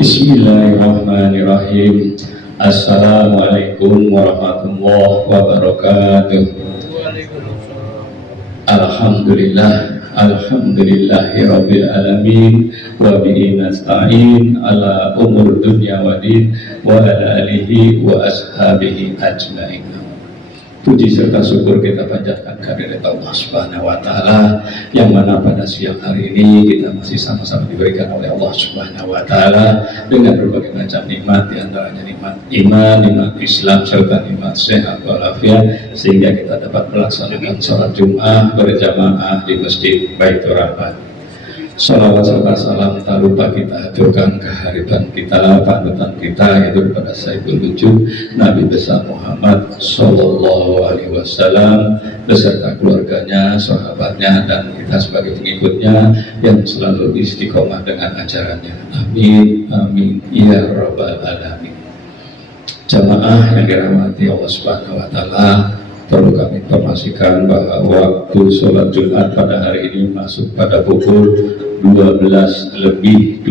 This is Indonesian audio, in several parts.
Bismillahirrahmanirrahim. Assalamualaikum warahmatullahi wabarakatuh. Alhamdulillah, alhamdulillahi rabbil alamin, wa bihi nasta'in ala umur dunya wa din, wa ala alihi wa ashabihi ajma'in. Puji serta syukur kita panjatkan kehadirat Allah Subhanahu wa Ta'ala, yang mana pada siang hari ini kita masih sama-sama diberikan oleh Allah Subhanahu wa Ta'ala dengan berbagai macam nikmat, diantaranya nikmat iman, nikmat Islam, serta nikmat sehat walafiat, sehingga kita dapat melaksanakan sholat Jum'ah berjamaah di Masjid Baitur Rahman. Salawat serta salam tak lupa kita aturkan kehadiran kita, panutan kita, yaitu kepada Sayyidul Wujud Nabi besar Muhammad Sallallahu Alaihi Wasallam beserta keluarganya, sahabatnya, dan kita sebagai pengikutnya yang selalu istiqomah dengan ajarannya. Amin, amin, ya Rabbal Alamin. Jamaah yang dirahmati Allah Subhanahu Wa Taala, perlu kami informasikan bahwa waktu sholat Jumat pada hari ini masuk pada pukul 12:02.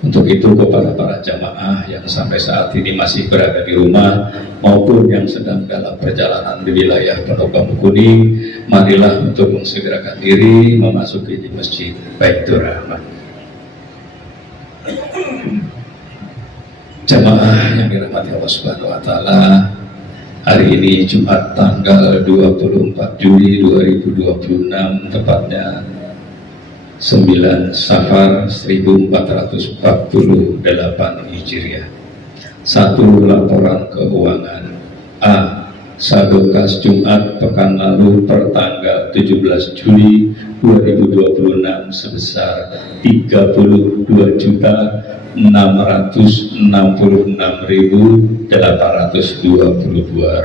Untuk itu kepada para jamaah yang sampai saat ini masih berada di rumah maupun yang sedang dalam perjalanan di wilayah Pondok Bambu Kuning, marilah untuk mensegerakan diri memasuki di Masjid Baitur Rahman. Jamaah yang dirahmati Allah Subhanahu wa Ta'ala, hari ini Jumat tanggal 24 Juli 2026, tepatnya 9 Safar 1448 Hijriah. Satu laporan keuangan. A. Saldo kas Jumat pekan lalu per tanggal 17 Juli 2026 sebesar 32.666.822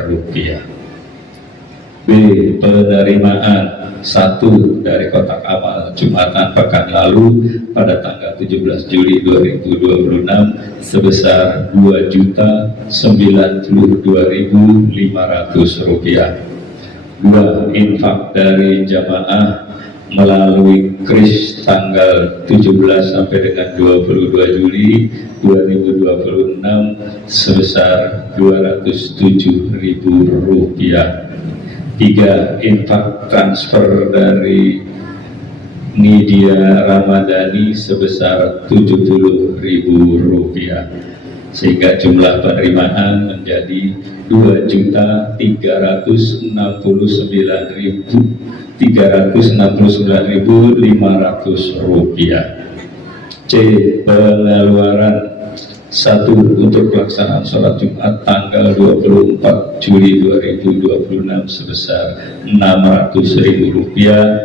rupiah. B. Penerimaan 1 dari kotak amal Jumatan pekan lalu pada tanggal 17 Juli 2026 sebesar 2.092.500 rupiah. 2. Infak dari jamaah melalui kris tanggal 17 sampai dengan 22 Juli 2026 sebesar 207.000 rupiah. 3. Infak transfer dari Nidia Ramadhani sebesar 70.000 rupiah, sehingga jumlah penerimaan menjadi 2.369.500 rupiah. C. Pengeluaran 1 untuk pelaksanaan sholat Jumat tanggal 24 Juli 2026 sebesar 600.000 rupiah.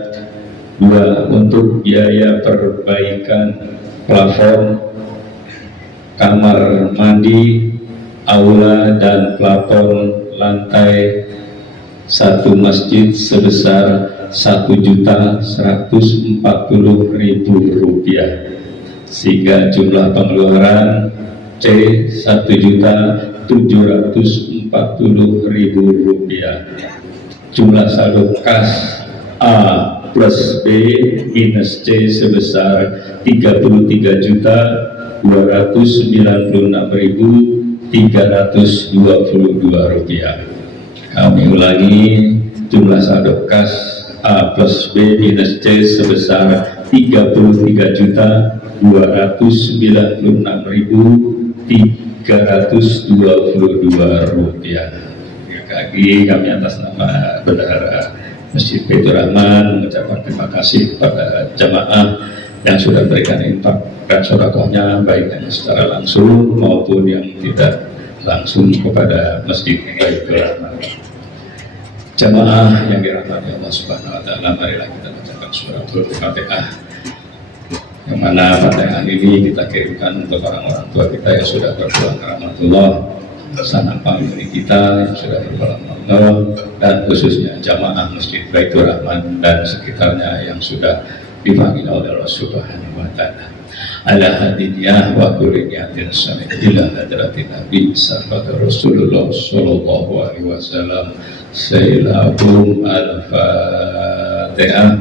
2. Untuk biaya perbaikan plafon, kamar mandi, aula, dan plafon lantai 1 masjid sebesar 1.140.000 rupiah, sehingga jumlah pengeluaran C 1.740.000 rupiah. Jumlah saldo kas A plus B minus C sebesar 33.296.322 rupiah. Kami ulangi, jumlah saldo kas A plus B minus C sebesar 33.296.322 rupiah. Lagi kami atas nama Bendahara Masjid Baitur Rahman mengucapkan terima kasih kepada jamaah yang sudah memberikan infak dan sedekahnya, baik yang secara langsung maupun yang tidak langsung kepada Masjid Baitur Rahman. Jamaah yang dirahmati Allah Subhanahu wa Ta'ala, marilah kita bacakan suratul Fatihah, yang mana Fatihah ini kita kirimkan untuk orang-orang tua kita yang sudah berpulang ke rahmatullah, sanak famili kita yang sudah berpulang ke Allah, dan khususnya jamaah Masjid Baitur Rahman dan sekitarnya yang sudah dipanggil oleh Allah Subhanahu wa Ta'ala. Ala hadiniyah wa kuriniyatin samin ila hadratin Nabi sahabat Rasulullah sallallahu alaihi wasallam. Sayyidahum al-Fatihah.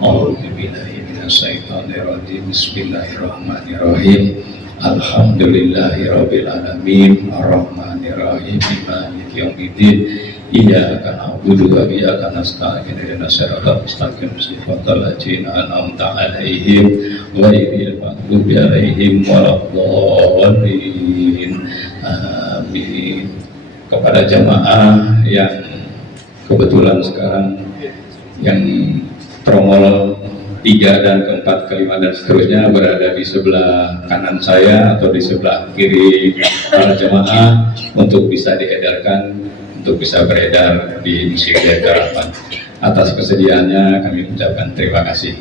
A'udzu billahi minasyaitonir rajim. Bismillahirrahmanirrahim. Alhamdulillahirabbil alamin arrahmanir rahim maliki yaumiddin iyyaka na'budu wa iyyaka nasta'in ihdinas siratal mustaqim siratal ladzina an'amta 'alaihim ghairil maghdubi 'alaihim waladdallin amin. Kepada jamaah yang kebetulan sekarang yang tromol 3 dan keempat, kelima dan seterusnya berada di sebelah kanan saya atau di sebelah kiri para jemaah untuk bisa diedarkan, untuk bisa beredar di Masjid Harapan. Atas kesediaannya kami ucapkan terima kasih.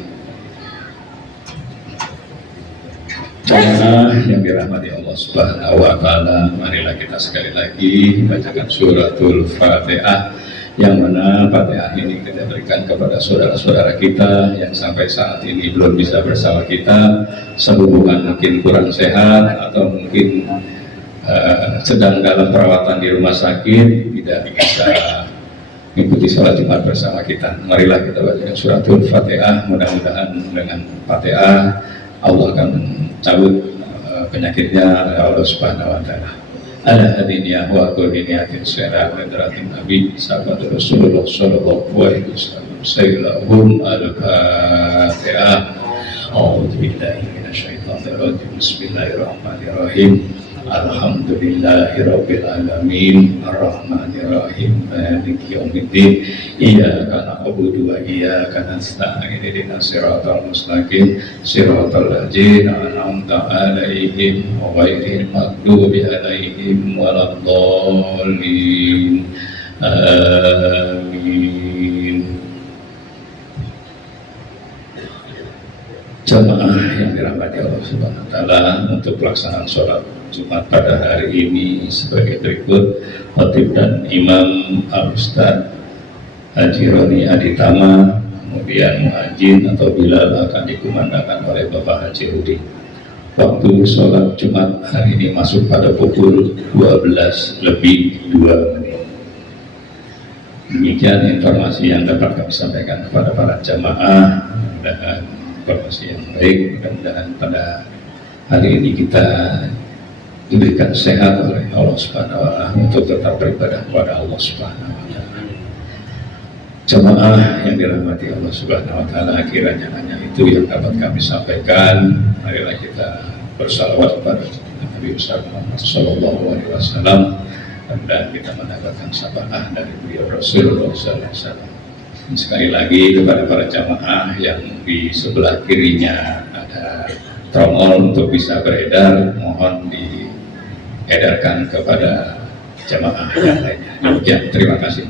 Jemaah yang dirahmati Allah Subhanahu wa taala, marilah kita sekali lagi bacakan suratul Fatihah, yang mana Fatihah ini kita berikan kepada saudara-saudara kita yang sampai saat ini belum bisa bersama kita, sehubungan mungkin kurang sehat atau mungkin sedang dalam perawatan di rumah sakit, tidak bisa mengikuti sholat Jumat bersama kita. Marilah kita baca suratul Fatihah, mudah-mudahan dengan Fatihah Allah akan cabut penyakitnya ya Allah Subhanahu wa taala. Ala hadiniya wa quliniyatin syara hadratin Nabi sahabat Rasulullah sallallahu alaihi wasallam. Sayyidahum al-Fatihah. A'udzu billahi minasyaitonir rajim. Bismillahirrahmanirrahim. Alhamdulillahirabbil alamin arrahmanir rahim maliki yaumiddin iyyaka na'budu wa iyyaka nasta'in ihdinas siratal mustaqim siratal ladzina an'amta 'alaihim ghairil maghdubi 'alaihim waladdallin amin. Jamaah yang dirahmati Allah Subhanahu wa taala, untuk pelaksanaan sholat Jumat pada hari ini sebagai berikut: khatib dan imam Al-Ustaz Haji Roni Aditama, kemudian muadzin atau bilal akan dikumandangkan oleh Bapak Haji Rudi. Waktu sholat Jumat hari ini masuk pada pukul 12:02. Demikian informasi yang dapat kami sampaikan kepada para jamaah, dan informasi yang baik. Mudah-mudahan pada hari ini kita diberikan sehat oleh Allah Subhanahu wa taala untuk tetap beribadah kepada Allah Subhanahu wa taala. Jemaah yang dirahmati Allah Subhanahu wa taala, kiranya hanya itu yang dapat kami sampaikan. Marilah kita bersalawat kepada Nabi Muhammad sallallahu alaihi wasallam dan kita mendapatkan syafaat dari beliau Rasulullah sallallahu alaihi wasallam. Sekali lagi kepada para jamaah yang di sebelah kirinya ada tromol untuk bisa beredar, mohon diedarkan kepada jamaah yang lainnya. Demikian, terima kasih.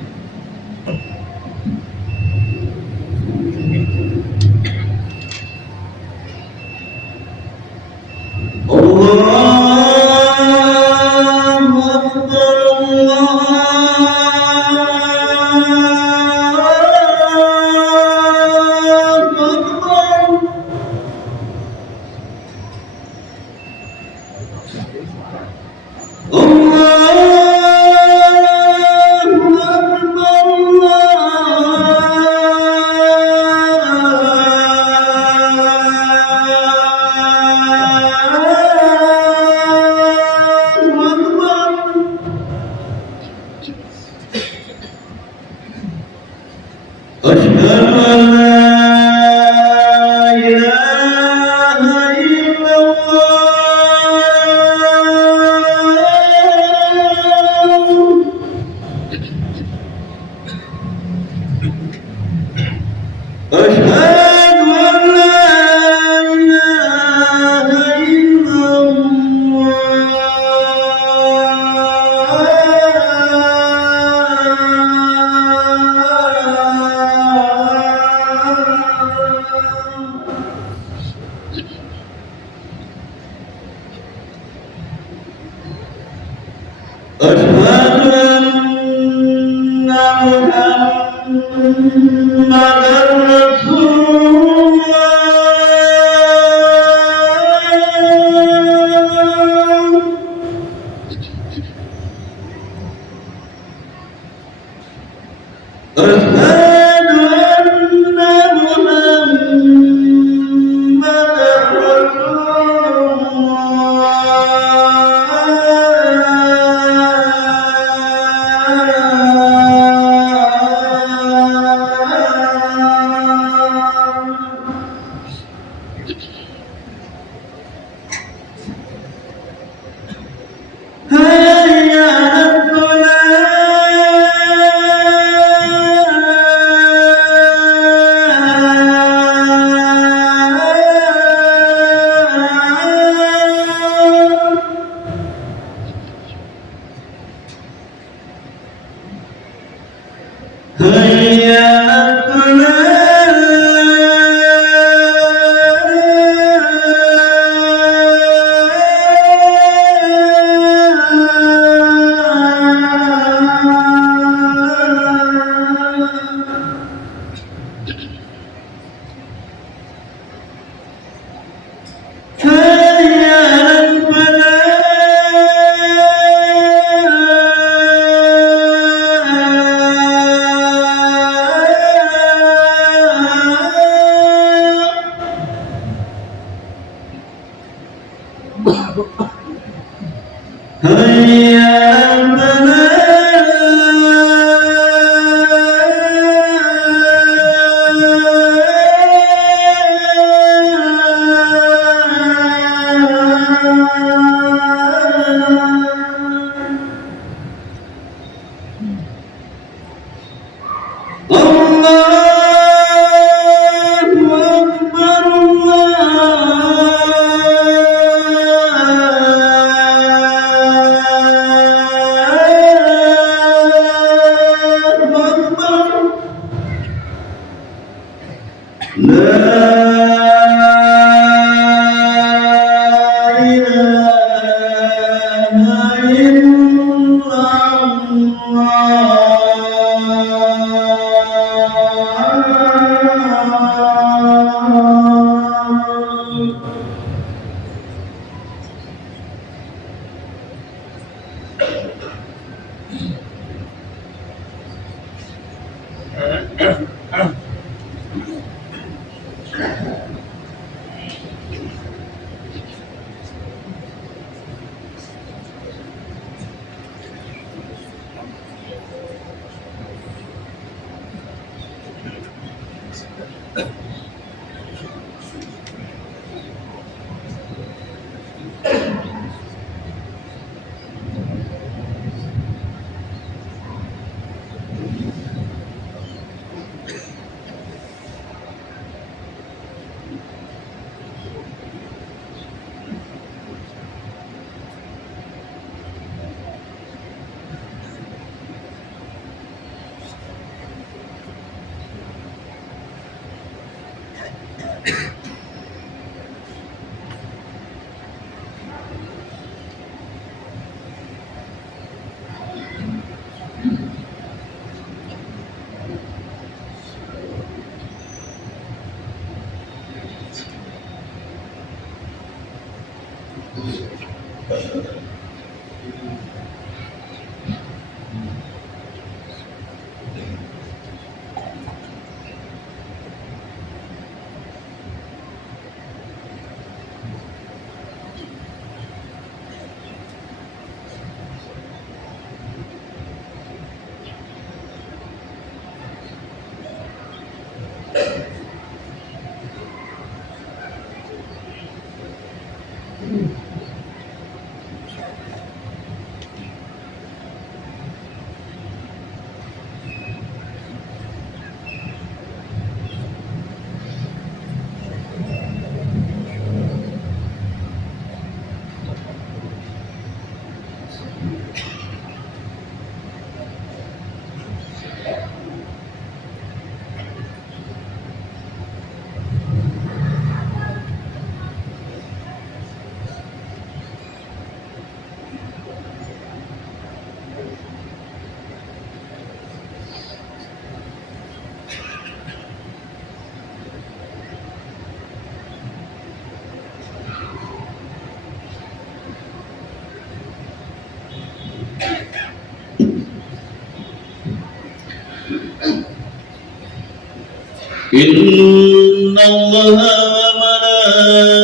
إن الله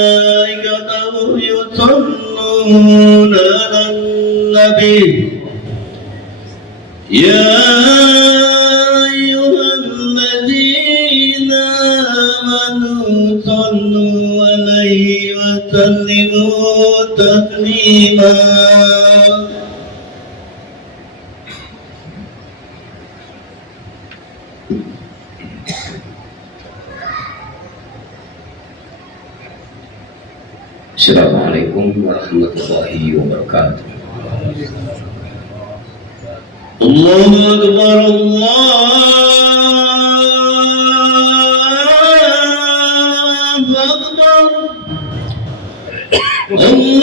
وملائكته يصلون على النبي يا أيها الذين آمنوا صلوا عليه وسلموا تسليما Assalamualaikum warahmatullahi wabarakatuh. Allahu Akbar, Allahu Akbar, Allahu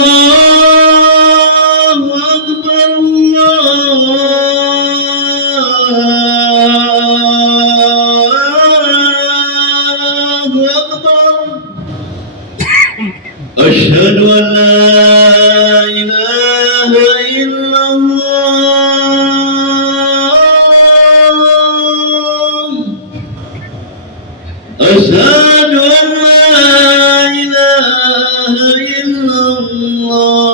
Akbar, Allahu Akbar. Asyhadu an la ilaha illallah. Asyhadu an la ilaha illallah.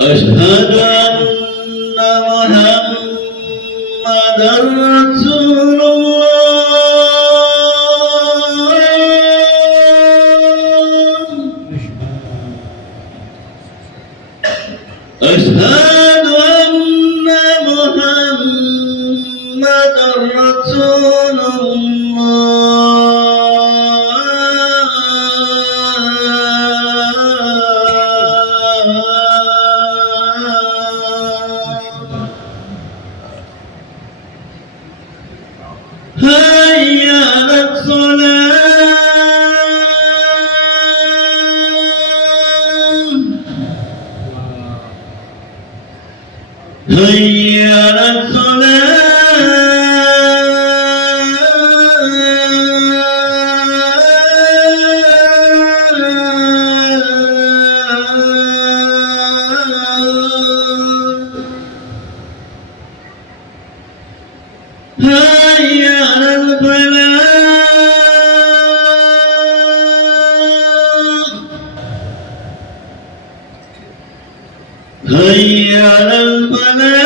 Asyhadu anna Muhammadar Rasulullah. Asyhadu anna Muhammadar Rasulullah. Hayya 'alas shalah. Hayya 'alas shalah. Hayya 'alal falah. Hayya 'alal falah.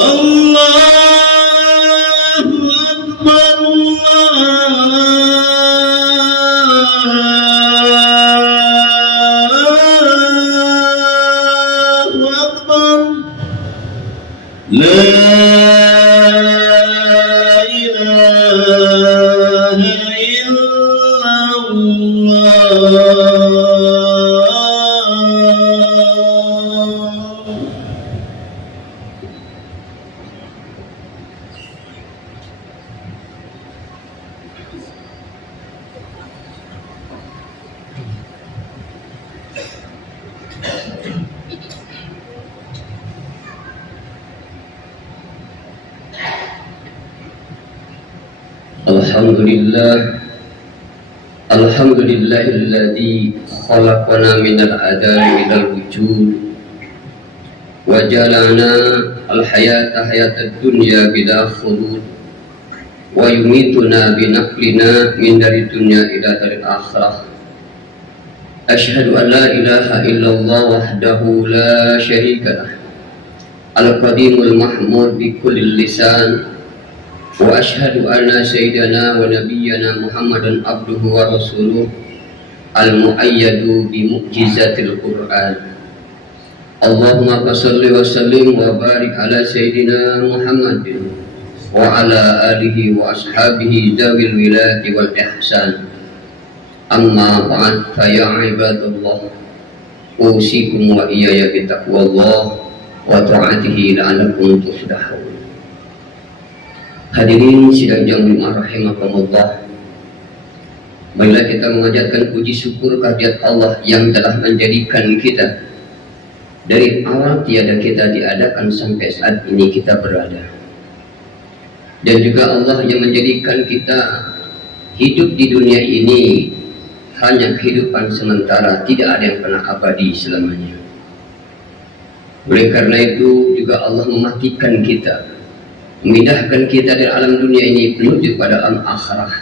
Allahu Akbar, Allahu Akbar. La ilaha illallah. Alhamdulillahilladzi khalaqana minal adami ilal wujud wa jalana al-hayata hayatad dunya bila khulud wa yumituna binaqlina min dari dunya ila daril akhirah. Asyhadu an la ilaha illallah wahdahu la syarika lah, al-qadimul mahmud bi kulli lisan. Wa ashhadu anna sayyidana wa nabiyyana Muhammadan abduhu wa rasuluh al-mu'ayyadu bi mu'jizatil Qur'an. Allahumma salli wa sallim wa barik ala sayyidina Muhammadin wa ala alihi wa ashabihi zawil wilayati wal ihsan. Amma ba'd, fa ya ibadallah, usikum wa iyaya bi taqwallah wa ta'atihi la'allakum tuflihun. Hadirin sidang jamaah rahimakumullah, marilah kita mengajarkan puji syukur kehadirat Allah yang telah menjadikan kita dari awal tiada kita diadakan sampai saat ini kita berada, dan juga Allah yang menjadikan kita hidup di dunia ini hanya kehidupan sementara, tidak ada yang pernah abadi selamanya. Oleh karena itu juga Allah mematikan kita, memindahkan kita dari alam dunia ini menuju pada alam akhirah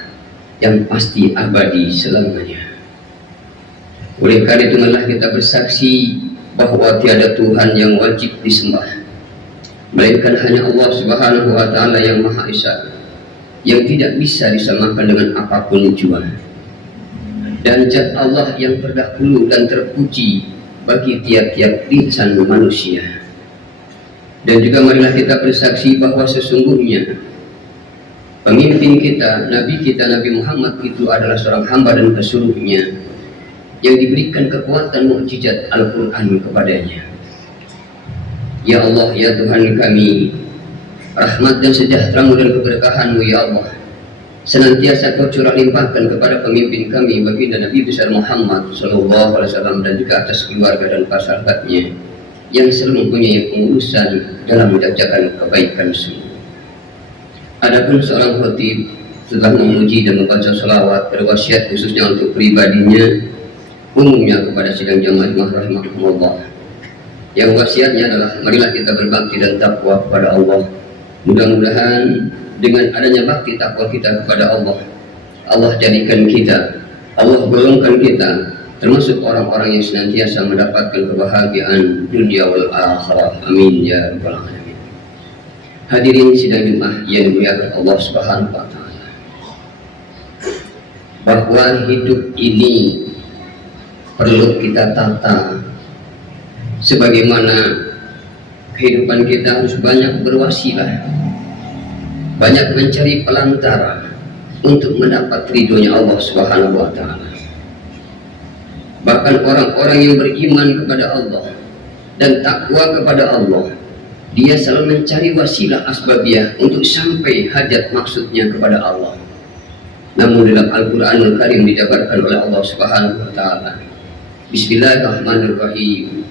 yang pasti abadi selamanya. Oleh karena itu malah kita bersaksi bahwa tiada Tuhan yang wajib disembah melainkan hanya Allah Subhanahu wa Ta'ala yang Maha Esa, yang tidak bisa disamakan dengan apapun jua, dan zat Allah yang terdahulu dan terpuji bagi tiap-tiap lisan manusia. Dan juga marilah kita bersaksi bahwa sesungguhnya pemimpin kita, Nabi Muhammad itu adalah seorang hamba dan pesuruhnya yang diberikan kekuatan mukjizat Al-Quran kepadanya. Ya Allah, ya Tuhan kami, rahmat dan sejahtera-Mu dan keberkahan-Mu ya Allah senantiasa Kau curah limpahkan kepada pemimpin kami, baginda Nabi besar Muhammad sallallahu alaihi wasallam, dan juga atas keluarga dan para sahabatnya yang selalu mempunyai pengurusan dalam mengerjakan kebaikan semua. Adapun seorang khatib setelah memuji dan membaca salawat, berwasiat khususnya untuk pribadinya, umumnya kepada sidang jamaah rahimahumullah. Yang wasiatnya adalah marilah kita berbakti dan takwa kepada Allah. Mudah-mudahan dengan adanya bakti takwa kita kepada Allah, Allah jadikan kita, Allah golongkan kita termasuk orang-orang yang senantiasa mendapatkan kebahagiaan dunia wal akhirah. Amin ya rabbal alamin. Hadirin sidang Jumat yang dimuliakan Allah Subhanahu wa Ta'ala, bahwa hidup ini perlu kita tata sebagaimana kehidupan kita harus banyak berwasilah, banyak mencari pelantara untuk mendapat ridhonya Allah Subhanahu wa Ta'ala. Bahkan orang-orang yang beriman kepada Allah dan takwa kepada Allah, dia selalu mencari wasilah asbabiyah untuk sampai hajat maksudnya kepada Allah. Namun dalam Al-Quranul Karim dijabarkan oleh Allah Subhanahu wa Ta'ala, Bismillahirrahmanirrahim,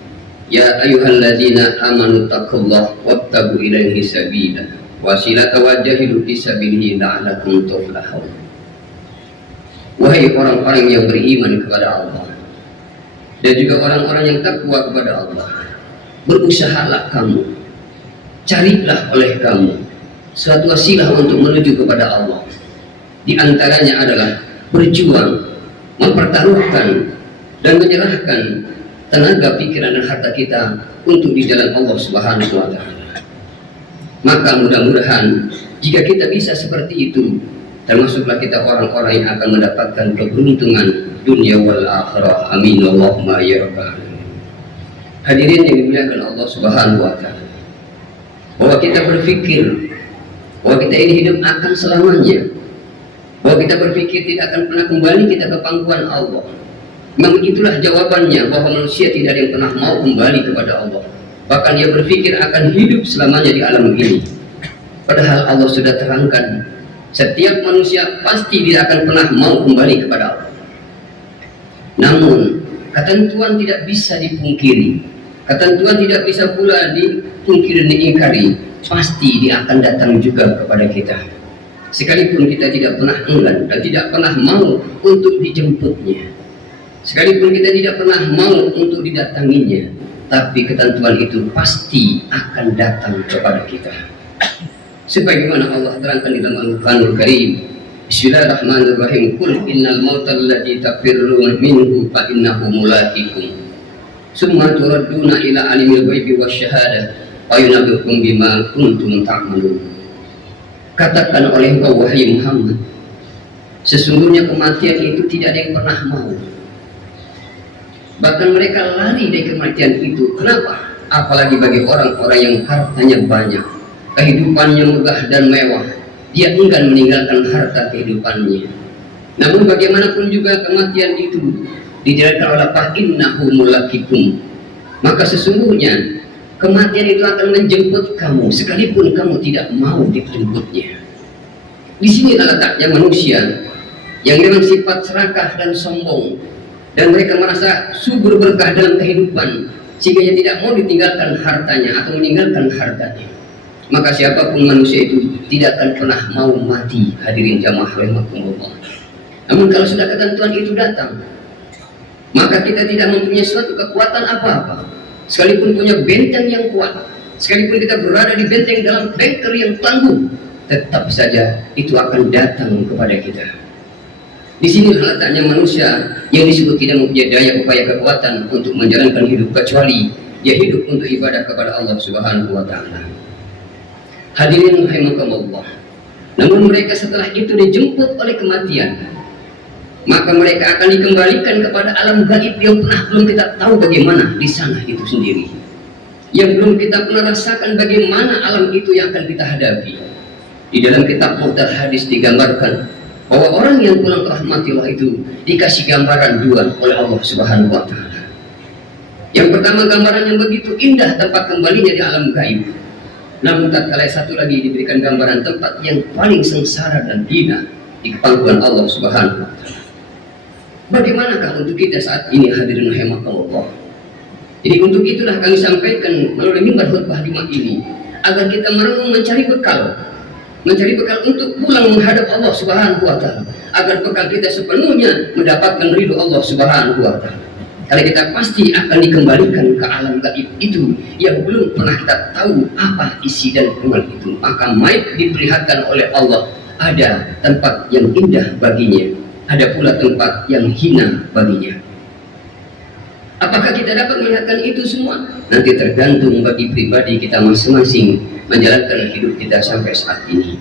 Ya ayyuhalladzina amanu taqullaha wabtagu ilaihi sabila wasilata wajahidu fisabilihi la'allakum tuflihun. Wahai orang-orang yang beriman kepada Allah dan juga orang-orang yang takwa kepada Allah, berusahalah kamu, carilah oleh kamu suatu wasilah untuk menuju kepada Allah. Di antaranya adalah berjuang, mempertaruhkan dan menyerahkan tenaga, pikiran dan harta kita untuk di jalan Allah Subhanahu wa Ta'ala. Maka mudah-mudahan jika kita bisa seperti itu, termasuklah kita orang-orang yang akan mendapatkan keberuntungan dunia wal akhirah. Amin Allahumma ya rabbal alamin. Hadirin yang dimuliakan Allah Subhanahu wa Ta'ala, bahwa kita berpikir bahwa kita ini hidup akan selamanya, bahwa kita berpikir tidak akan pernah kembali kita ke pangkuan Allah. Memang itulah jawabannya, bahwa manusia tidak ada yang pernah mau kembali kepada Allah. Bahkan dia berpikir akan hidup selamanya di alam ini. Padahal Allah sudah terangkan, setiap manusia pasti tidak akan pernah mau kembali kepada Allah. Namun ketentuan tidak bisa dipungkiri, ketentuan tidak bisa pula dipungkiri, diingkari. Pasti dia akan datang juga kepada kita, sekalipun kita tidak pernah enggan dan tidak pernah mau untuk dijemputnya, sekalipun kita tidak pernah mau untuk didatanginya, tapi ketentuan itu pasti akan datang kepada kita. Sebagaimana Allah terangkan di dalam Al-Quranul Karim, Bismillahirrahmanirrahim, Qul innal mautal ladzi tafirruna minhu fa innahu mulaqikum summa turadduna ila alimil ghaibi wasyahadah wa yunabbiukum bima kuntum ta'malun. Katakan oleh engkau wahai Muhammad, sesungguhnya kematian itu tidak ada yang pernah mau. Bahkan mereka lari dari kematian itu. Kenapa? Apalagi bagi orang-orang yang hartanya banyak, kehidupannya megah dan mewah, dia enggan meninggalkan harta kehidupannya. Namun bagaimanapun juga kematian itu dijelaskan oleh fa innahu mulaqikum, maka sesungguhnya kematian itu akan menjemput kamu sekalipun kamu tidak mau dijemputnya. Di sini letaknya manusia yang dengan sifat serakah dan sombong, dan mereka merasa subur berkah dalam kehidupan sehingga dia tidak mau ditinggalkan hartanya atau meninggalkan hartanya. Maka siapapun manusia itu tidak akan pernah mau mati. Hadirin jamaah rahimakumullah. Namun kalau sudah ketentuan itu datang, maka kita tidak mempunyai suatu kekuatan apa-apa, sekalipun punya benteng yang kuat, sekalipun kita berada di benteng dalam bengkel yang tangguh, tetap saja itu akan datang kepada kita. Di sini letaknya manusia yang disebut tidak mempunyai daya upaya kekuatan untuk menjalankan hidup, kecuali dia hidup untuk ibadah kepada Allah Subhanahu wa Ta'ala. Hadirin rahimakumullah. Namun mereka setelah itu dijemput oleh kematian, maka mereka akan dikembalikan kepada alam gaib yang pernah belum kita tahu bagaimana di sana itu sendiri, yang belum kita pernah rasakan bagaimana alam itu yang akan kita hadapi. Di dalam kitab Muhtar Hadis digambarkan bahwa orang yang pulang ke rahmatillah itu dikasih gambaran dua oleh Allah Subhanahu wa Ta'ala. Yang pertama, gambaran yang begitu indah tempat kembalinya di alam gaib. Namun tatkala satu lagi diberikan gambaran tempat yang paling sengsara dan hina di kepangkuan Allah Subhanahu wa Ta'ala. Bagaimanakah untuk kita saat ini, hadirin rahimakumullah? Jadi untuk itulah kami sampaikan melalui mimbar khutbah Jumat ini, agar kita merenung mencari bekal untuk pulang menghadap Allah Subhanahu wa Ta'ala, agar bekal kita sepenuhnya mendapatkan ridho Allah Subhanahu wa Ta'ala. Kalau kita pasti akan dikembalikan ke alam gaib itu yang belum pernah kita tahu apa isi dan pengal itu, maka mayat diperlihatkan oleh Allah. Ada tempat yang indah baginya, ada pula tempat yang hina baginya. Apakah kita dapat melihatkan itu semua? Nanti tergantung bagi pribadi kita masing-masing menjalankan hidup kita sampai saat ini.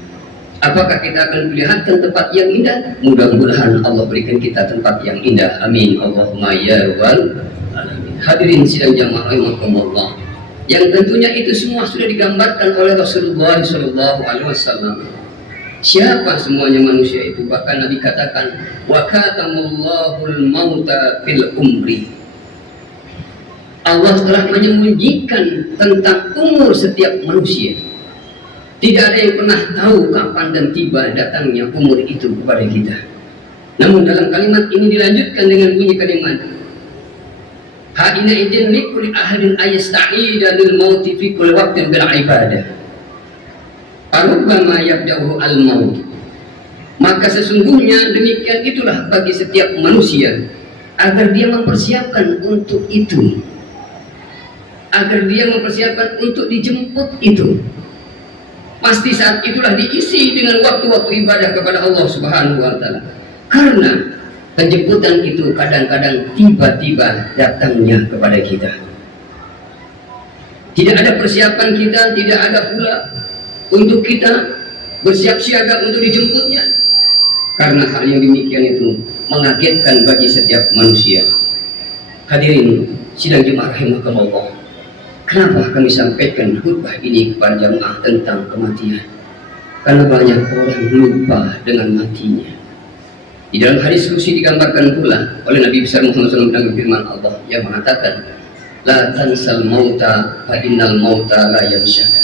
Apakah kita akan melihatkan tempat yang indah? Mudah-mudahan Allah berikan kita tempat yang indah. Amin. Allahumma ya rabbal alamin. Hadirin sidang jamaah rahimakumullah, yang tentunya itu semua sudah digambarkan oleh Rasulullah SAW. Siapa semuanya manusia itu? Bahkan Nabi katakan, wa katamullahul mauta fil umri. Allah telah menyembunyikan tentang umur setiap manusia. Tidak ada yang pernah tahu kapan dan tiba datangnya umur itu kepada kita. Namun dalam kalimat ini dilanjutkan dengan bunyi kalimat, ha'ina idin likuli ahadin ayasta'ida lil mauti fi kulli waqtin bil ibadah. Farubbama yabda'u al maut. Maka sesungguhnya demikian itulah bagi setiap manusia, agar dia mempersiapkan untuk itu, agar dia mempersiapkan untuk dijemput itu. Pasti saat itulah diisi dengan waktu-waktu ibadah kepada Allah Subhanahu wa Ta'ala. Karena penjemputan itu kadang-kadang tiba-tiba datangnya kepada kita. Tidak ada persiapan kita, tidak ada pula untuk kita bersiap siaga untuk dijemputnya. Karena hal yang demikian itu mengagetkan bagi setiap manusia. Hadirin sidang jemaah rahimakumullah, kenapa kami sampaikan khutbah ini kepada jamaah tentang kematian? Karena banyak orang lupa dengan matinya. Di dalam hadis qudsi digambarkan pula oleh Nabi besar Muhammad SAW dengan firman Allah yang mengatakan, la tansal mauta fa innal mauta la yansyaka.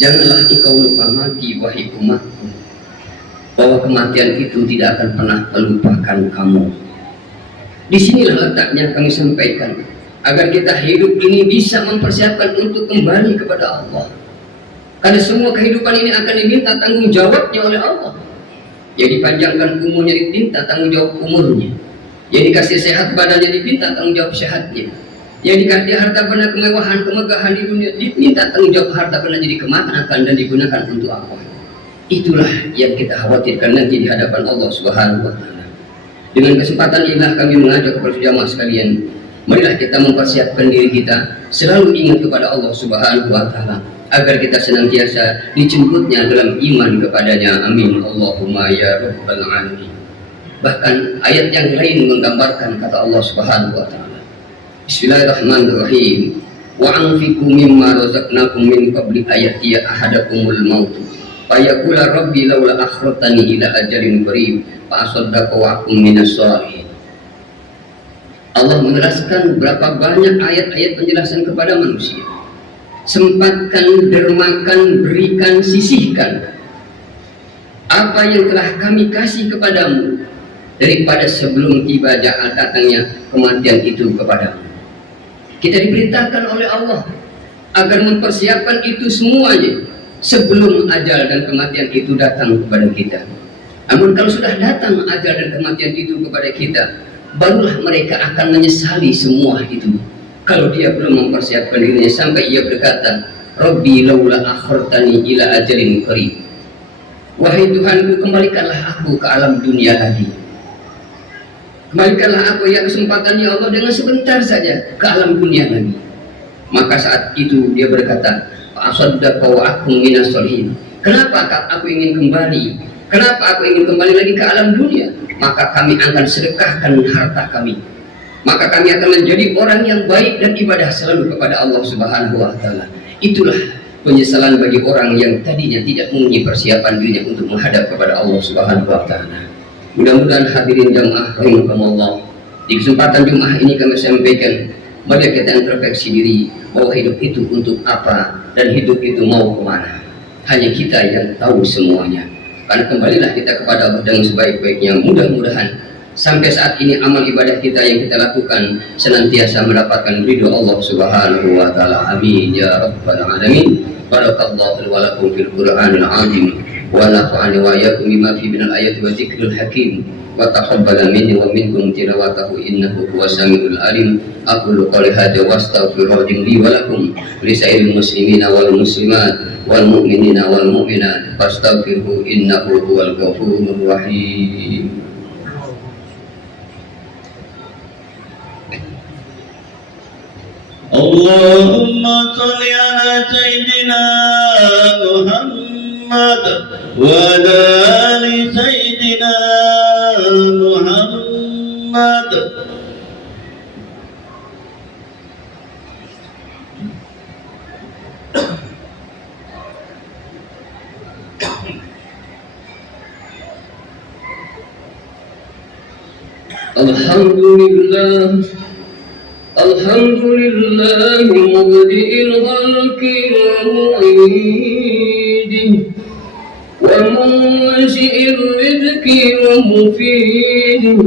Janganlah engkau lupa mati wahai umatku, bahwa kematian itu tidak akan pernah melupakan kamu. Disinilah letaknya kami sampaikan, agar kita hidup ini bisa mempersiapkan untuk kembali kepada Allah. Karena semua kehidupan ini akan diminta tanggung jawabnya oleh Allah. Yang dipanjangkan umurnya diminta tanggung jawab umurnya. Yang dikasih sehat badannya diminta tanggung jawab sehatnya. Yang dikasih harta benda kemewahan, kemegahan di dunia diminta tanggung jawab harta benda jadi kemakan dan digunakan untuk apa? Itulah yang kita khawatirkan nanti di hadapan Allah Subhanahu wa Ta'ala. Dengan kesempatan inilah kami mengajak kepada jamaah sekalian, marilah kita mempersiapkan diri kita selalu ingat kepada Allah Subhanahu wa Ta'ala, agar kita senantiasa dijemputnya dalam iman kepadanya. Amin. Allahumma ya rabbal alamin. Bahkan ayat yang lain menggambarkan kata Allah Subhanahu wa Ta'ala, Bismillahirrahmanirrahim, wa anfiqu mimma razaqnakum min qabli ayatiya ahadakumul maut fayaqula rabbi laula akhartani ila ajalin qarib fa asaddaqu wa akum minas shalihin. Allah menjelaskan berapa banyak ayat-ayat penjelasan kepada manusia. Sempatkan, dermakan, berikan, sisihkan apa yang telah kami kasih kepadamu daripada sebelum tiba datangnya kematian itu kepadamu. Kita diperintahkan oleh Allah agar mempersiapkan itu semuanya sebelum ajal dan kematian itu datang kepada kita. Namun kalau sudah datang ajal dan kematian itu kepada kita, barulah mereka akan menyesali semua itu. Kalau dia belum mempersiapkan dirinya sampai ia berkata, Rabbi laula akhartani ila ajalin qarib. Wahai Tuhanku, kembalikanlah aku ke alam dunia lagi. Kembalikanlah aku ya kesempatan ya Allah dengan sebentar saja ke alam dunia lagi. Maka saat itu dia berkata, fa'asaddaqa wa akum minas sholihin. Kenapa aku ingin kembali? Kenapa aku ingin kembali lagi ke alam dunia? Maka kami akan sedekahkan harta kami. Maka kami akan menjadi orang yang baik dan ibadah selalu kepada Allah Subhanahu wa taala. Itulah penyesalan bagi orang yang tadinya tidak mempunyai persiapan dirinya untuk menghadap kepada Allah Subhanahu wa taala. Mudah-mudahan hadirin jamaah rahimakumullah, di kesempatan Jumat ini kami sampaikan, mari kita introspeksi diri bahwa hidup itu untuk apa dan hidup itu mau kemana. Hanya kita yang tahu semuanya. Karena kembalilah kita kepada Allah dengan sebaik-baiknya. Mudah-mudahan sampai saat ini amal ibadah kita yang kita lakukan senantiasa mendapatkan ridho Allah Subhanahu wa taala. Amin ya rabbal alamin. Barakallahu wa lakum fil Qur'anil azim wa nafa'ani wa iyyakum bima fi minal ayati wa dzikril hakim wa taqabbala minni wa minkum tilawatahu innahu huwas samiul alim. Aqulu qouli hadza wa astaghfirullaha li wa lakum li sairil muslimina wal muslimat wal mu'minina wal mu'minat fastaghfiruhu innahu huwal ghafurur rahim. Allahumma sholli ala sayyidina Muhammad wa ala ali sayyidina Muhammad. Alhamdulillah, alhamdulillah mubdi'il khalqi wa mu'idih wa munsi'ir rizqi wa mufidih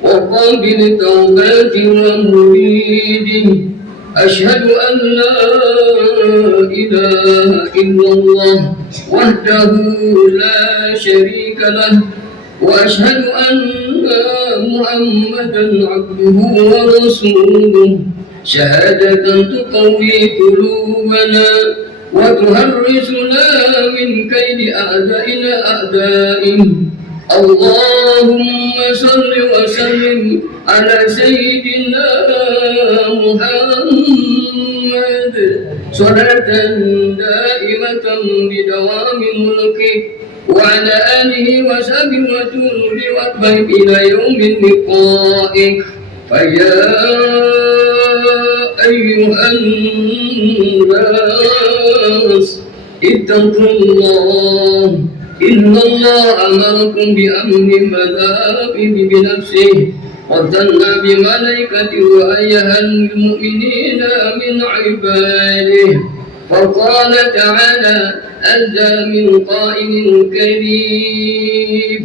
wa qabil tawbati wa muridih. Ashhadu an la ilaha illallah wahdahu la syarika lah wa ashhadu anna Muhammadan abduhu wa rasuluh syahadatan tuqawwi qulubana wa tuharrisuna min kaidi a'da'ina a'da'in. Allahumma salli wa sallim ala sayyidina Muhammad salatan daimatan bidawami mulki wa ala alihi wa sahbihi wa tulli wa atba'i ila yaumin liqa'ik. Faya ayyuhan nas ittaqullah innallaha amarakum bi amrin fadhabi bi nafsihi wa dhanna bi malaikatihi wa ayyuhal mu'minina min ibadihi. فقال تعالى أذى من قائل كريم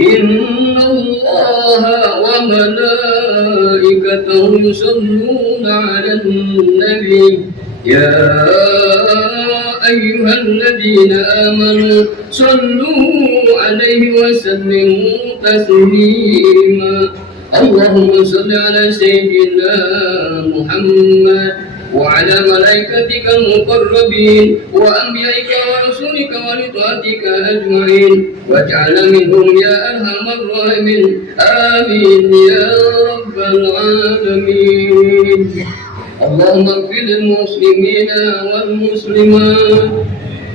إن الله وملائكته يصلون على النبي يا أيها الذين آمنوا صلوا عليه وسلموا تسليما. اللهم صل على سيدنا محمد وعلى ملائكتك المقربين وأنبيائك ورسولك ولطاعتك أجمعين واجعلنا منهم يا أرحم الراحمين. آمين يا رب العالمين. اللهم اغفر للمسلمين والمسلمات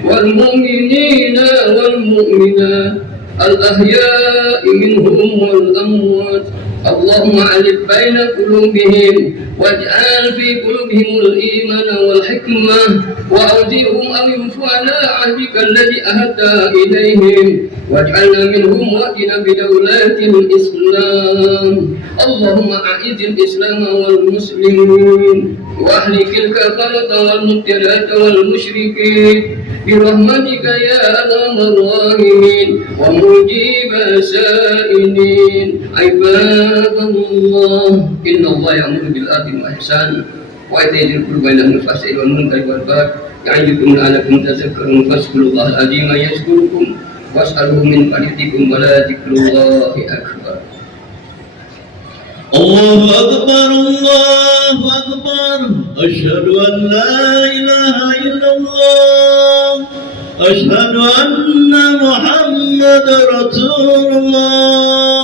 والمؤمنين والمؤمنات الأحياء منهم والأموات. اللهم ألف بين قلوبهم واجعل في قلوبهم الإيمان والحكمة وأوزعهم أن يوفوا على عهدك الذي أهدت إليهم واجعلنا منهم وأتنا بدولة الإسلام. اللهم أعز الإسلام والمسلمين وأهلك الكفرة والمبتدعة والمشركين برحمتك يا أرحم الراحمين ومجيب السائلين. عباد الله إن الله يأمر بالعدل والإحسان وإيتاء ذي القربى وينهى عن الفحشاء والمنكر والبغي يعظكم لعلكم تذكرون فاذكروا الله العظيم يذكركم واسألوه من فضلكم ولذكر الله أكبر. الله أكبر الله أكبر أشهد أن لا إله إلا الله أشهد أن محمد رسول الله.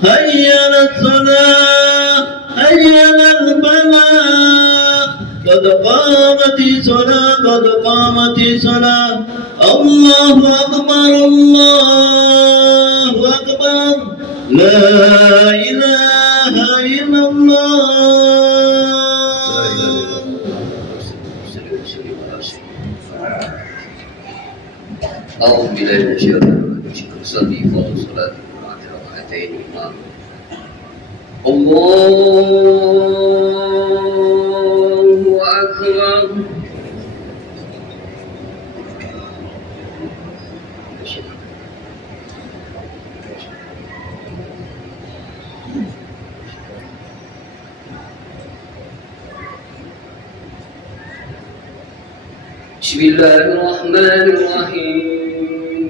هيا على الصلاة هيا على الفلاح قد قامت الصلاة قد قامت الصلاة الله أكبر الله أكبر لا إله إلا الله. أعوذ بالله من الشيطان الرجيم. صلي فرض صلاة بعد ركعتين إمام. الله أكبر. بسم الله الرحمن الرحيم.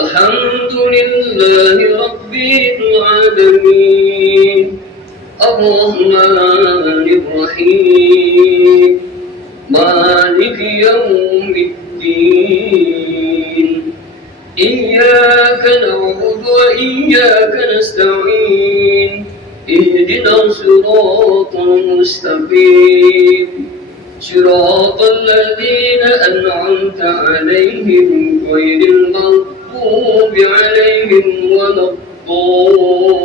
الحمد لله رب العالمين الرحمن الرحيم مالك يوم الدين إياك نعبد وإياك نستعين اهدنا الصراط المستقيم صراط الذين أنعمت عليهم غير المغضوب عليهم ولا الضالين.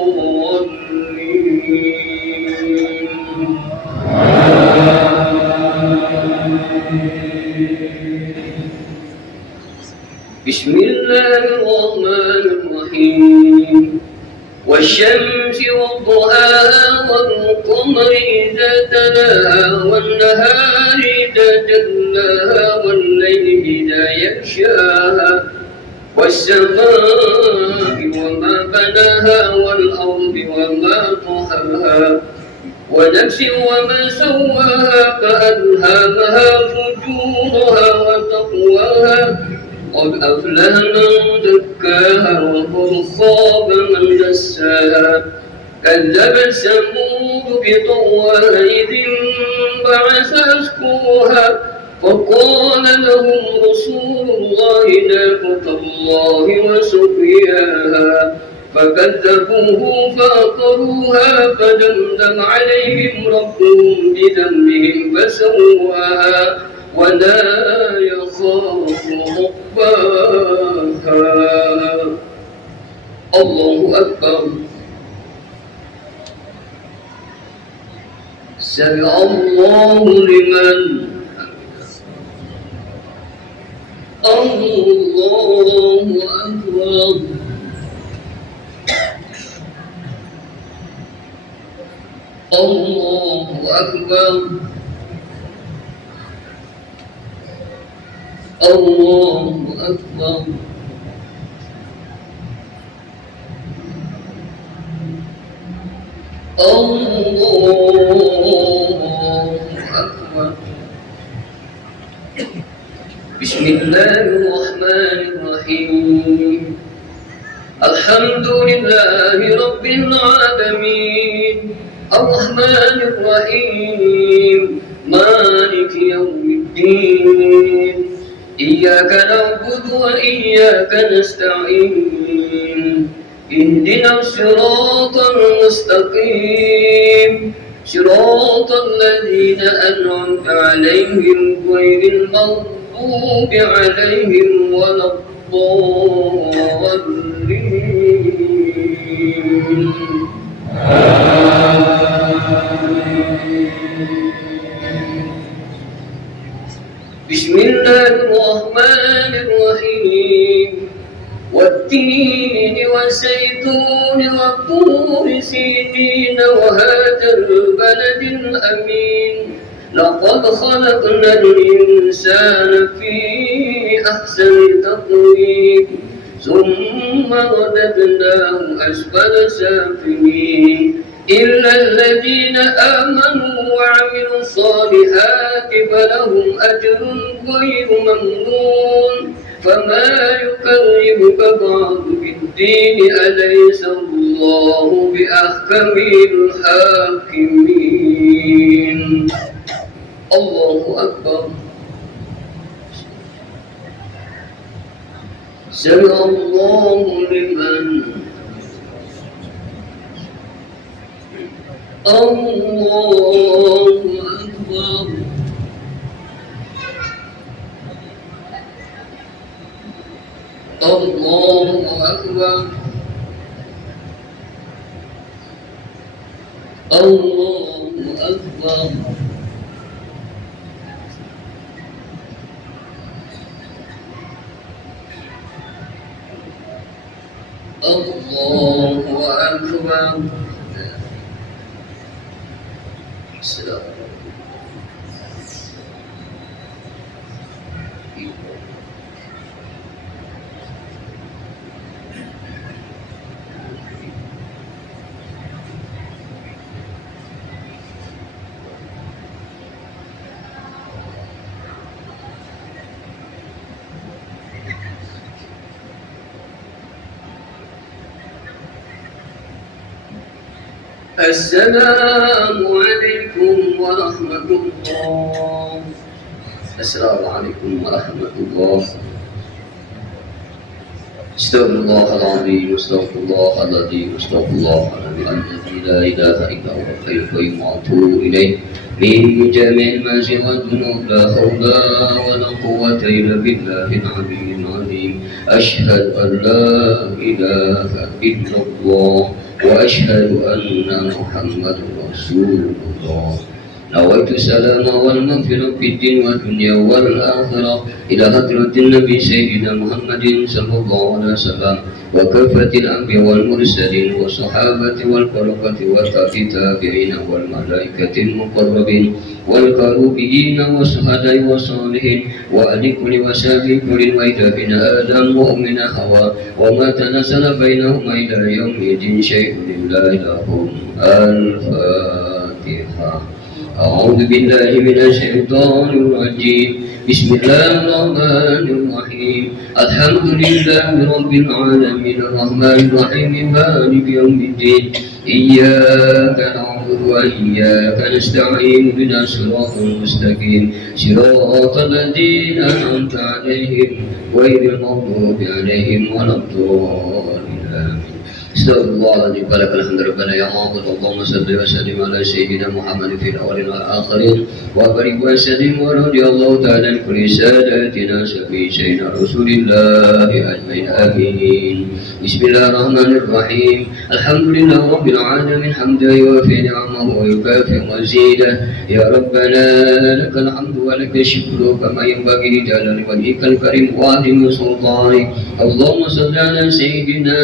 بسم الله الرحمن الرحيم. والشمس وضحاها والقمر إذا تلاها والنهار إذا جلاها والليل إذا يغشاها والسماء وما بناها والأرض وما طحاها ونفس وما سواها فألهمها فجورها وتقواها قد أفلح من زكاها وقد خاب من دساها كذبت ثمود بطغواها إذ انبعث أشقاها فقال لهم رسول الله ناقة الله وسقياها فكذبوه فعقروها فدمدم عليهم ربهم بذنبهم فسواها ولا يخاف عقباها. الله أكبر. سمع الله لمن الله أكبر. الله أكبر. الله أكبر. الله أكبر. بسم الله الرحمن الرحيم. الحمد لله رب العالمين الرحمن الرحيم مالك يوم الدين إياك نعبد وإياك نستعين اهدنا الصراط المستقيم صراط الذين أنعمت عليهم غير المغضوب عليهم ولا الضالين. بسم الله الرحمن الرحيم. والتين والزيتون وطور سينين وهذا البلد الأمين لقد خلقنا الإنسان في أحسن تقويم ثم رددناه أسفل سافلين إلا الذين آمنوا وعملوا الصالحات فلهم أجر غير ممنون فما يكذبك بعد بالدين أليس الله بأحكم الحاكمين. الله أكبر. سمع الله لمن الله أكبر. الله أكبر الله أكبر الله أكبر. السلام عليكم ورحمة الله. السلام عليكم ورحمة الله. استغفر الله العظيم استغفر الله العظيم استغفر الله الذي لا إله إلا هو الحي القيوم وأتوب إليه من جميع المعاصي والذنوب لا حول ولا قوة إلا بالله العلي العظيم. أشهد أن لا إله إلا الله وأشهد أن محمد رسول الله. نويت السلام والمغفرة في الدين والدنيا والآخرة إلى حضرة النبي سيدنا محمد صلى الله عليه وسلم وكافة الأنبياء والمرسلين والصحابة والبركة والتابعين والملائكة المقربين والكروبيين والشهداء والصالحين وآل كل وسائل كل وإذا بنا آدم ومن حواء وما تنزل بينهما إلى يوم الدين شيء لله لهم. الفاتحة. أعوذ بالله من الشيطان الرجيم. بسم الله الرحمن الرحيم. الحمد لله رب العالمين الرحمن الرحيم مالك يوم الدين. إياك نعبد وإياك نستعين اهدنا الصراط المستقيم صراط الذين أنعمت عليهم غير المغضوب عليهم ولا الضالين. استغفر الله العظيم ولك الحمد ربنا يا معبود. اللهم صل وسلم على سيدنا محمد في الاولين والاخرين وبارك وسلم ورضي الله تعالى عن كل ساداتنا سبي سيدنا رسول الله اجمعين امين. بسم الله الرحمن الرحيم. الحمد لله رب العالمين حمدا يوافي نعمه ويكافئ مزيده. يا ربنا لك الحمد ولك الشكر كما ينبغي لجلال وجهك الكريم وعظيم سلطانك. اللهم صل على سيدنا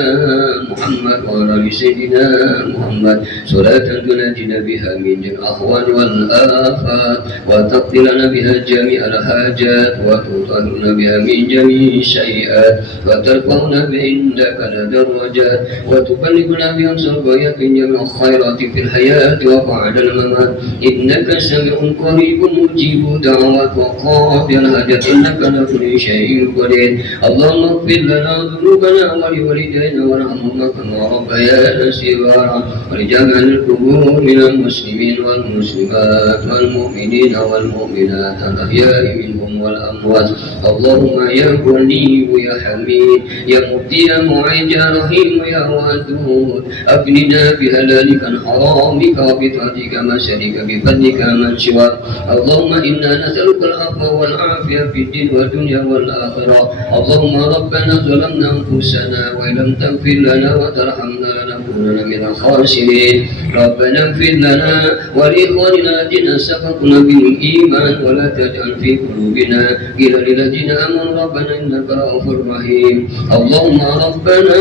محمد وعلى آل سيدنا محمد صلاة تنجينا بها من الأهوال والآفات وتقضي لنا بها جميع الحاجات وتطهرنا بها من جميع السيئات وترفعنا بها عندك الدرجات وتبلغنا بها سرقيات من جميع الخيرات في الحياة وبعد الممات. إنك سميع قريب مجيب دعوات وقاضي الحاجات إنك لكل شيء قدير. اللهم اغفر لنا ذنوبنا ولوالدينا وارحمهما كما ربيانا صغارا ولجميع القبور من المسلمين والمسلمات والمؤمنين والمؤمنات الأحياء منهم والأموات. اللهم يا ولي يا حميد يا مبدي يا معيد يا رحيم يا ودود أغننا بهلالك عن حرامك وبطاعتك مسالك بفضلك من سواك. اللهم إنا نسألك العفو والعافية في الدين والدنيا والآخرة. اللهم ربنا ظلمنا أنفسنا وإن لم تغفر لنا وترحمنا لنكونن من الخاسرين. ربنا اغفر لنا ولإخواننا الذين سبقونا بالإيمان ولا تجعل في قلوبنا غلا للذين آمنوا ربنا إنك رؤوف رحيم. اللهم ربنا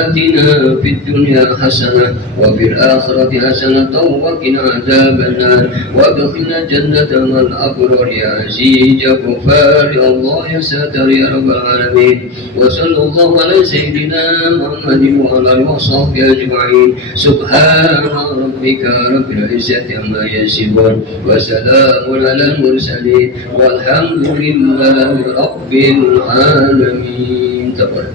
آتنا في الدنيا حسنة وفي الآخرة حسنة وقنا عذاب النار وادخلنا جنة مع الأبرار يا عزيز يا غفار يا الله يا ساتر يا رب العالمين. وصلى الله على سيدنا محمد وعلى آله وصحبه أجمعين. سبحان ربك رب العزة عما يصفون وسلام على المرسلين والحمد لله رب العالمين. تبارك